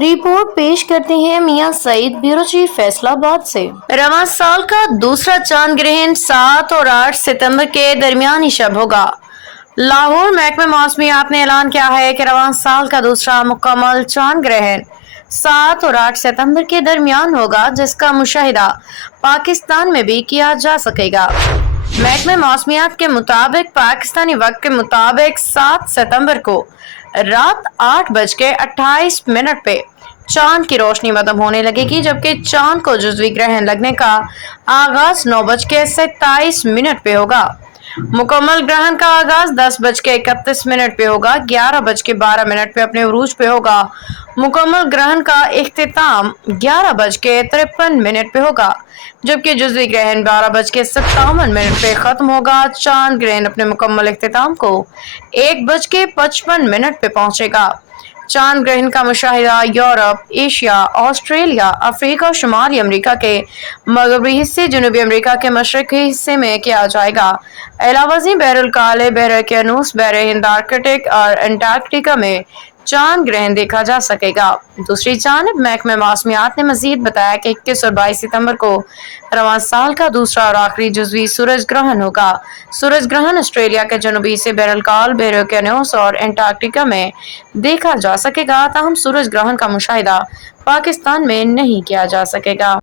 Report पेश करते हैं मियां सईद, ब्यूरो चीफ फैसलाबाद से। रवां साल का दूसरा चांद ग्रहण 7 और 8 सितंबर के दरमियानी शब होगा। लाहौर महकमे मौसमियात ने ऐलान किया है कि रवां साल का दूसरा मुकम्मल चांद ग्रहण 7 और 8 सितंबर के दरमियान होगा, जिसका मुशाहिदा पाकिस्तान में भी किया जा सकेगा। महकमे मौसमियात के मुताबिक पाकिस्तानी वक्त के मुताबिक 7 सितंबर को रात 8:28 पे चांद की रोशनी मदम होने लगेगी, जबकि चांद को जुज़वी ग्रहण लगने का आगाज 9:27 पे होगा। मुकम्मल ग्रहण का आगाज 10:31 पे होगा। 11:12 पे अपने उरूज पे होगा। मुकम्मल ग्रहण का इख्तिताम 11:53 पे होगा, जबकि जुज़वी ग्रहण 12:57 पे खत्म होगा। चांद ग्रहण अपने मुकम्मल इख्तिताम को 1:55 पे पहुंचेगा। चांद ग्रहण का मुशाहिदा यूरोप, एशिया, ऑस्ट्रेलिया, अफ्रीका और शुमाली अमेरिका के मगरबी हिस्से, जनूबी अमेरिका के मशरकी हिस्से में किया जाएगा। अलावज़ी बहरुल काले, बहर ओकियानूस, बहर हिंद, आर्कटिक और अंटार्कटिका में चांद ग्रहण देखा जा सकेगा। दूसरी जानिब महकमे मौसमियात ने मजीद बताया कि 21 और 22 सितंबर को रवां साल का दूसरा और आखिरी जुज़वी सूरज ग्रहण होगा। सूरज ग्रहण ऑस्ट्रेलिया के जनूबी हिस्से, बहरुल काल, बहर ओकियानूस और अंटार्कटिका में देखा जा सकेगा, ताहम सूरज ग्रहण का मुशाहिदा पाकिस्तान में नहीं किया जा सकेगा।